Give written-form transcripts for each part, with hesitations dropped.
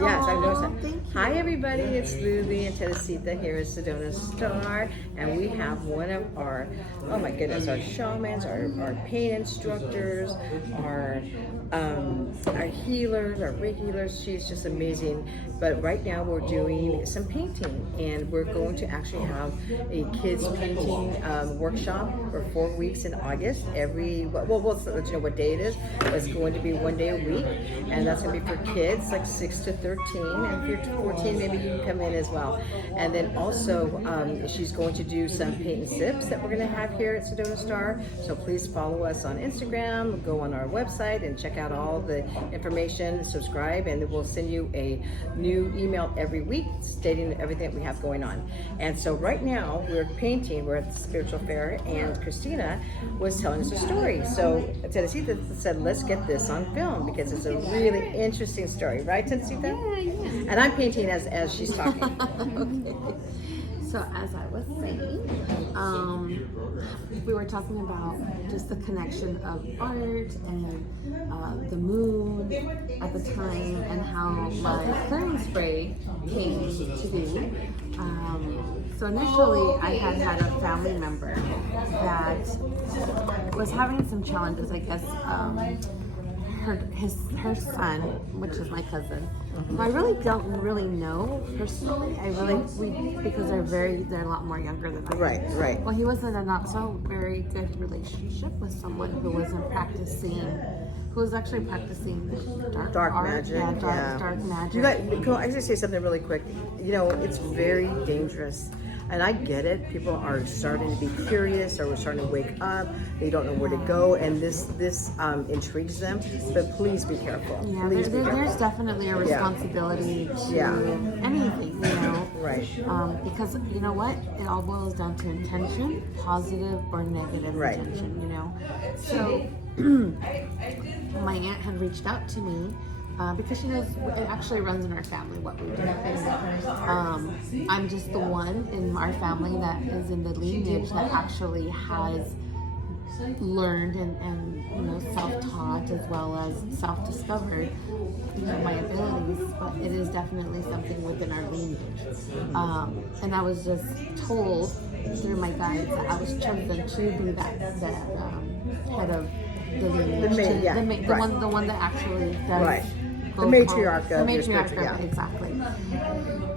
Yes, I noticed that. Thank you. Hi, everybody. It's Lily and Teresita here at Sedona Star, and we have one of our, oh my goodness, our shamans, our pain instructors, our healers, our Reiki healers. She's just amazing. But right now we're doing some painting, and we're going to actually have a kids painting workshop for 4 weeks in August. We'll let you know what day it is. It's going to be 1 day a week, and that's going to be for kids like 6 to 13. And if you're 14, maybe you can come in as well. And then also, she's going to do some paint and sips that we're going to have here at Sedona Star. So please follow us on Instagram, go on our website, and check out all the information. Subscribe, and we'll send you a new email every week stating everything that we have going on. And so right now we're painting. We're at the spiritual fair, and Cristina was telling us a story. So Teresita said, let's get this on film because it's a really interesting story, right, Teresita? Yeah. And I'm painting as she's talking. Okay. So as I was saying, we were talking about just the connection of art and the moon at the time and how my clearing spray came to be. So initially I had a family member that was having some challenges, I guess. Her son, which is my cousin, who I really don't really know personally. Because they're a lot more younger than I am. Right. Well, he was in a not so very good relationship with someone who was actually practicing Dark art. magic. Yeah, dark magic. You got, I just say something really quick. You know, it's very dangerous. And I get it. People are starting to be curious, or we're starting to wake up. They don't know where to go, and this intrigues them. But please be careful. Yeah, Please be careful. there's definitely a responsibility to anything, you know. Right. Because you know what? It all boils down to intention, positive or negative intention, you know. So my aunt had reached out to me. Because she knows it actually runs in our family what we do. And, I'm just the one in our family that is in the lineage that actually has learned and you know, self-taught as well as self-discovered, you know, my abilities. But it is definitely something within our lineage. And I was just told through my guides that I was chosen to be that head of the lineage, the one that actually does. Right. The matriarch of your spiritual, exactly.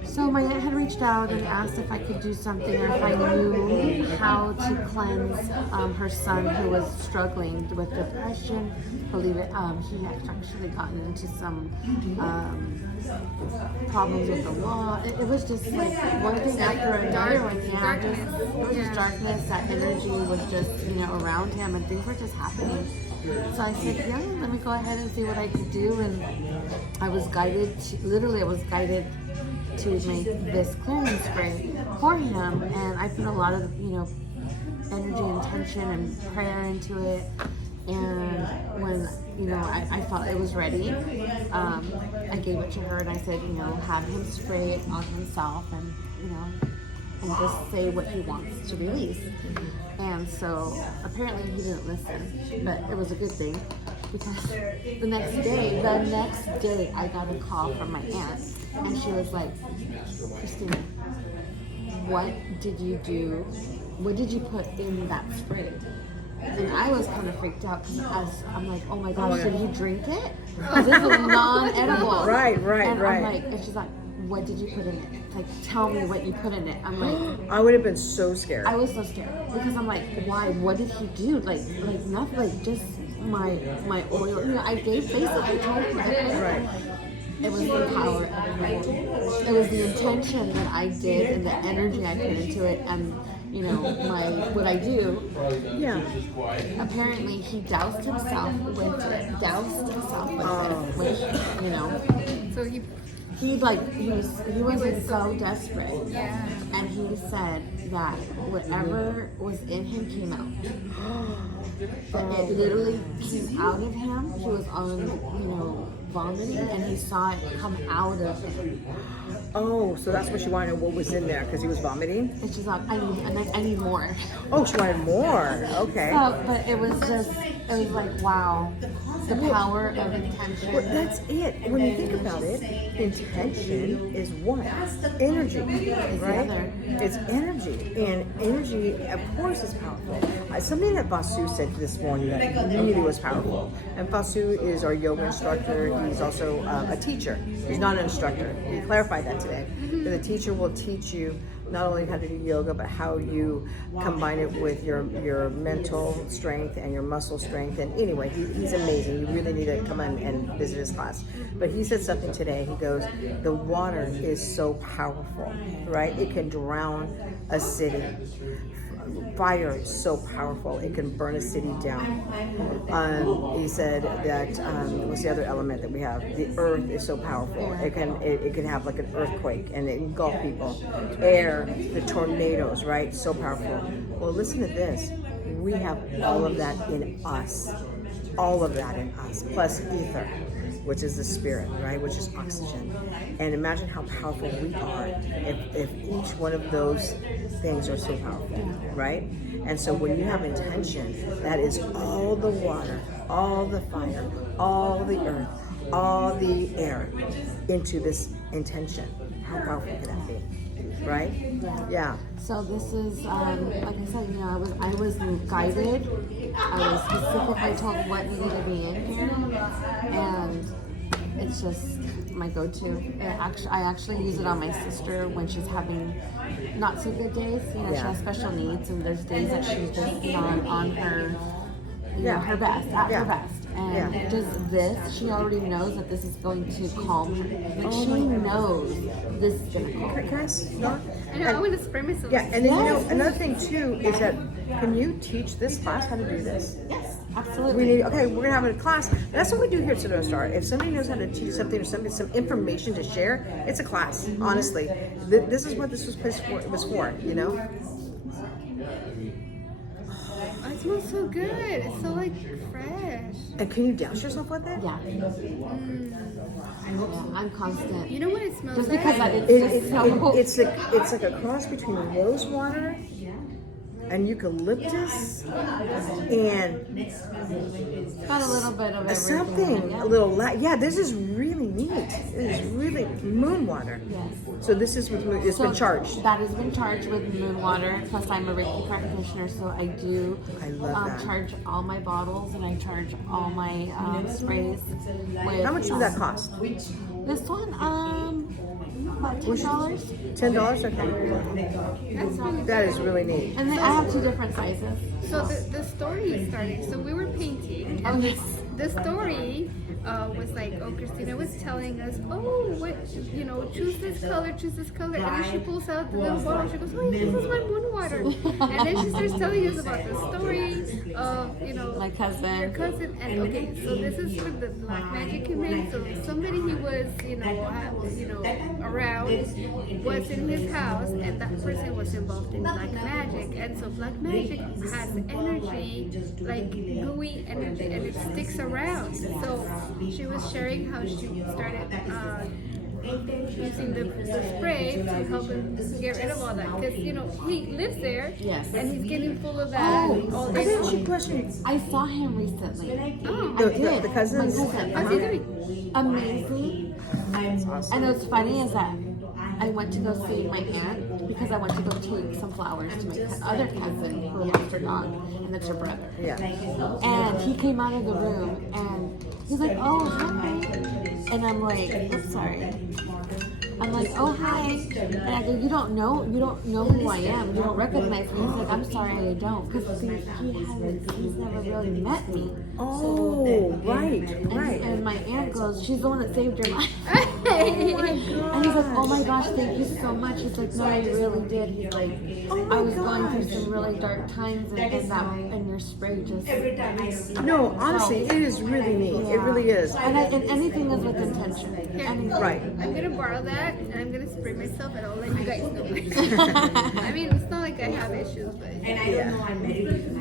So my aunt had reached out and asked if I could do something, or if I knew how to cleanse her son who was struggling with depression. Believe it, he had actually gotten into some problems with the law. It was just like one thing after another. It was just darkness. That energy was just, you know, around him, and things were just happening. So I said, yeah, let me go ahead and see what I could do. And I was guided to make this clearing spray for him. And I put a lot of, you know, energy, intention, and prayer into it. And when, you know, I felt it was ready, I gave it to her and I said, you know, have him spray it on himself, and, you know, and just say what he wants to release. And so apparently he didn't listen, but it was a good thing, because the next day I got a call from my aunt, and she was like, Cristina, what did you do? What did you put in that spray? And I was kind of freaked out because I'm like, oh my gosh, did he drink it? Because this is non-edible. Right. I'm like, and she's like, what did you put in it? Like, tell me what you put in it. I'm like, I would have been so scared. I was so scared because I'm like, why? What did he do? Like nothing. Like just my oil. You know, I basically told him. Right. It was the power of it. It was the intention that I did and the energy I put into it, and you know, what I do. Yeah. Apparently, he doused himself with it. Which, you know. So he was so desperate. Yeah. And he said that whatever was in him came out. And it literally came out of him. He was on, you know, vomiting, and he saw it come out of him. Oh, so that's what she wanted to know, what was in there, because he was vomiting? And she's like, I need more. Oh, she wanted more. Okay. So, but it was like, wow. The power of intention. Well, that's it. When you think about it, intention is what? Energy, right? It's energy. And energy, of course, is powerful. Something that Vasu said this morning that really was powerful. And Vasu is our yoga instructor. He's also a teacher. He's not an instructor. We clarified that today. The teacher will teach you not only how to do yoga, but how you combine it with your mental strength and your muscle strength. And anyway, he's amazing. You really need to come in and visit his class. But he said something today. He goes, the water is so powerful, right? It can drown a city. Fire is so powerful; it can burn a city down. He said that what's the other element that we have? The earth is so powerful; it can have like an earthquake and engulf people. Air, the tornadoes, right? So powerful. Well, listen to this: we have all of that in us, all of that in us, plus ether, which is the spirit, right? Which is oxygen. And imagine how powerful we are if each one of those things are so powerful, right? And so when you have intention, that is all the water, all the fire, all the earth, all the air into this intention. How powerful can that be? Right? Yeah. So this is, like I said, you know, I was guided. I was specifically told what needed to be in here, and it's just my go-to. I actually use it on my sister when she's having not so good days. You know, she has special needs, and there's days that she's just not on her, you know, her best, her best. And just this, she already knows that this is going to calm her. Like she knows this is going to calm her. Can I stop? I know, I want to spray myself. Yeah, and then you know, another thing too is that can you teach this class how to do this? Yes, absolutely. We need, okay, we're gonna have a class. That's what we do here at Sedona Star. If somebody knows how to teach something or something, some information to share, it's a class. Honestly, this is what this was for. You know. Oh, it smells so good. It's so like fresh. And can you douse yourself with it? Yeah. I'm constant. You know what it smells Just like? because It's like a cross between rose water and eucalyptus and got a little bit of everything. something Yeah. a little yeah. This is really neat. This is really moon water. Yes. So this is with moon. It's been charged. That has been charged with moon water. Plus, I'm a Reiki practitioner, so I do I love that. charge all my bottles and I charge all my sprays. With, How much does that cost? This one, about $10. $10. Okay. That's really That is really neat. And then I have 2 different sizes. So the story started. So we were painting, and the story was like, oh, Cristina was telling us, oh, what, you know, choose this color, and then she pulls out the little bottle. She goes, oh, this is my moon water, and then she starts telling us about the story of, you know, My cousin. your cousin, and okay, so this is for the black magic he made. So somebody he was, around was in his house, and that person was involved in black magic, and so black magic has energy, like gooey energy, and it sticks around. So she was sharing how she started using the spray to help him get rid of all that, because he lives there, Yes. and he's getting full of that. all I this. think she questioned I saw him recently. Oh, I did. the cousins. My cousin. how's he doing? Amazing. And what's funny is that I went to go see my aunt because I went to go take some flowers to my other cousin who lost her dog, and that's her brother. Yeah. And he came out of the room and he's like, oh, hi. And I'm like, I'm sorry. I'm like, oh, hi. And I go, you don't know who I am. You don't recognize me. He's like, I'm sorry, I don't. Because he's never really met me. Oh, right. And my aunt goes, she's the one that saved your life. Oh my And he's god. like, oh my gosh, thank you so much. He's like, no, you really did. He's like, my I was going gosh. through some really dark times, and your spray just. No, honestly, it is really neat. It really is. And anything is with intention. Anything. Right. I'm gonna borrow that, and I'm gonna spray myself, and I'll let you guys know. I mean, it's not like I have issues, but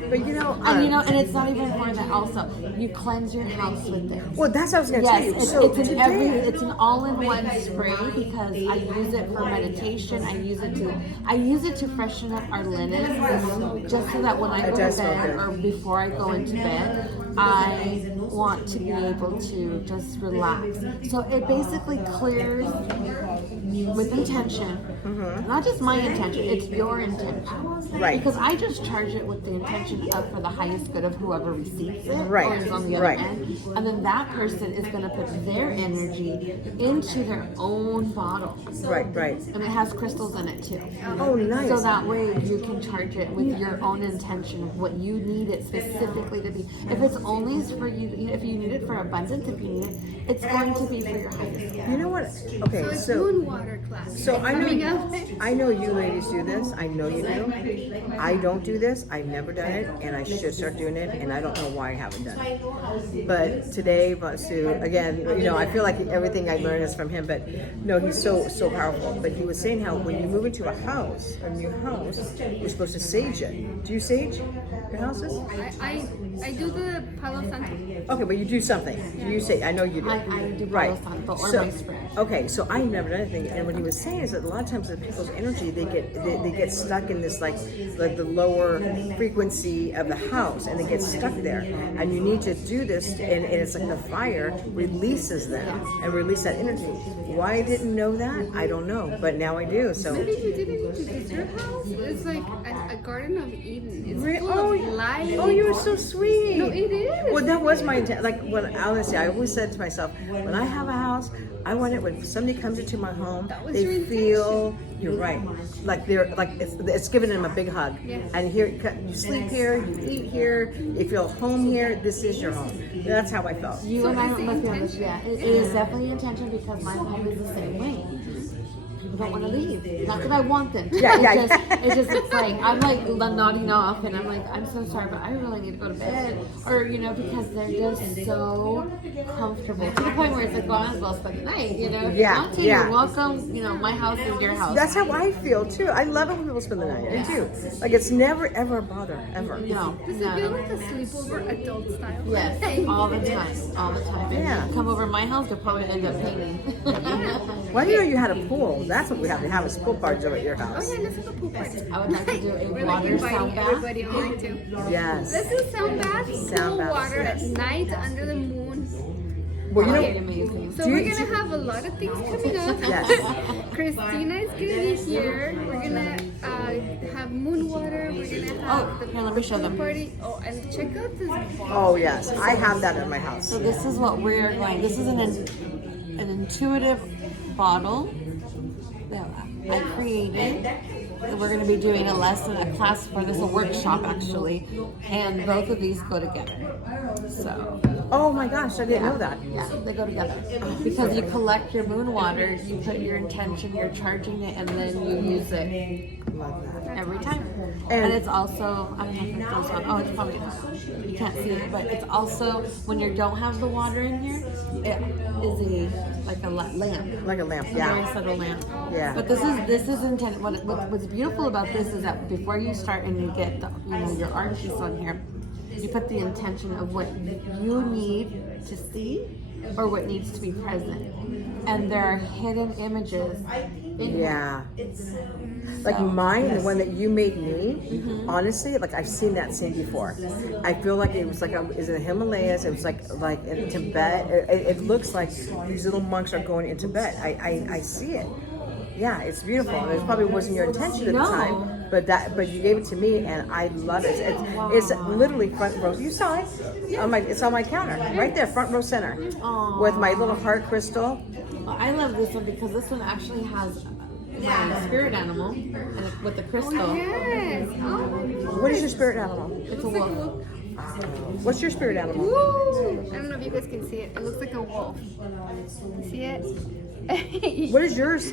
But And it's not even for that. Also, you cleanse your house with it. well, that's what I was going to Yes, tell you. it's, So it's today, it's an all-in-one spray because I use it for meditation. I use it to freshen up our linen, just so that when I go to does smell bed good. or before I go into bed, I want to be able to just relax. So it basically clears with intention, not just my intention, it's your intention. Right. Because I just charge it with the intention of for the highest good of whoever receives it Right. or is on the other Right. end. And then that person is going to put their energy into their own bottle. Right, right. And it has crystals in it too. Oh, nice. So that way you can charge it with your own intention of what you need it specifically to be. If it's only for you, if you need it for abundance, if you need it, it's going to be for your highest good. You know what? Okay, So it's so moon water class. so coming up. I know you ladies do this. I know you do. I don't do this. I've never done it, and I should start doing it. And I don't know why I haven't done it. But today, Vasu, again, you know, I feel like everything I learned is from him. But no, he's so powerful. But he was saying how when you move into a house, a new house, you're supposed to sage it. Do you sage your houses? I do the Palo Santo. Okay, but you do something. You say, I know you do. I do Right. Palo Santo or So- my spray. Okay, so I've never done anything, and what he was saying is that a lot of times the people's energy they get stuck in this like the lower frequency of the house, and they get stuck there. And you need to do this, and it's like the fire releases them and release that energy. Why I didn't know that, I don't know, but now I do. So Maybe you didn't need to because your house is like a Garden of Eden. It's full oh, of light. oh, you're so sweet. No, it is. Well, that was my intent. Like when honestly, I always said to myself, when I have a house, I want it when somebody comes into my home, was they your feel you're right, like they're like it's giving them a big hug. Yeah. And here you sleep here, you eat here, you feel home here. This is your home. That's how I felt. You So and I is don't the look at this intention? yet. It is definitely intention because my home is the same way. People don't want to leave. Not that I want them to. Yeah. It's like, I'm like nodding off and I'm like, I'm so sorry, but I really need to go to bed. Or, you know, because they're just so comfortable to the point where it's like, well, I might as well spend the night, you know? If you Yeah, want to, yeah. you're welcome. You know, my house is your house. That's how I feel too. I love it when people spend the night. I do. Like it's never ever a bother ever. No, Does it no. feel like a sleepover adult style? Yes, all the time, all the time. And Yeah. you come over my house, they'll probably end up painting. Why do you know you had a pool? That's what we have to have is pool parties over at your Oh house. yeah, let's have a pool party. I would like to do a We're like water sound inviting bath. everybody online too. Yes. Let's do sound baths, Sound cool baths, water yes. at night under the moon. Well, you Okay, know, amazing. So Do we're you- gonna have a lot of things coming up. Yes. Christina is gonna be here. We're gonna have moon water. We're gonna have Oh, the here, let me show pool them. party. Oh, and check out this. oh yes, I have that in my house. So this is what we're going. This is an intuitive bottle that I created. And we're going to be doing a lesson, a class for this, a workshop actually, and both of these go together. So Oh my gosh, I didn't know that. yeah, they go together because you collect your moon water, you put your intention, you're charging it, and then you use it Love that. every time. And- And it's also, I don't know if it goes on. Oh, it's probably not. You can't see it, but it's also when you don't have the water in here, it is like a lamp. Like a lamp, Very yeah. subtle lamp. Yeah. But this is intended. What's beautiful about this is that before you start and you get your art piece on here, you put the intention of what you need to see or what needs to be present, and there are hidden images. In Yeah. Like mine, the one that you made me, honestly, like I've seen that scene before. I feel like it was like it was in the Himalayas. It was like in Tibet. It looks like these little monks are going in Tibet. I see it. Yeah, it's beautiful. It probably wasn't your intention at the No. time, but you gave it to me, and I love it. It's literally front row. You saw it. It's on my counter, right there, front row center, with my little heart crystal. Well, I love this one because this one actually has my spirit animal and with the crystal. Yes. Oh. What is your spirit animal? It's a wolf. What's your spirit animal? Woo! I don't know if you guys can see it. It looks like a wolf. See it? What is yours,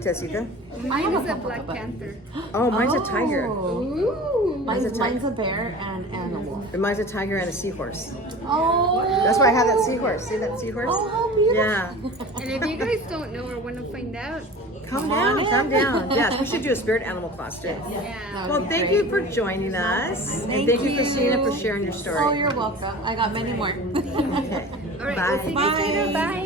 Tessica? Mine is a Black Panther. Oh, mine's a tiger. Ooh. Mine's a bear and a wolf. And mine's a tiger and a seahorse. Oh, That's why I have that seahorse. See that seahorse? Oh, how beautiful. Yeah. And if you guys don't know or want to find out, Come down, come down. Yes, we should do a spirit animal class too. yeah. That would Well, be thank great. you for joining us. And Thank thank you, you. Christina, for sharing your story. Oh, you're welcome. I got many more. Okay. All right, Bye. we'll see you guys later. Bye.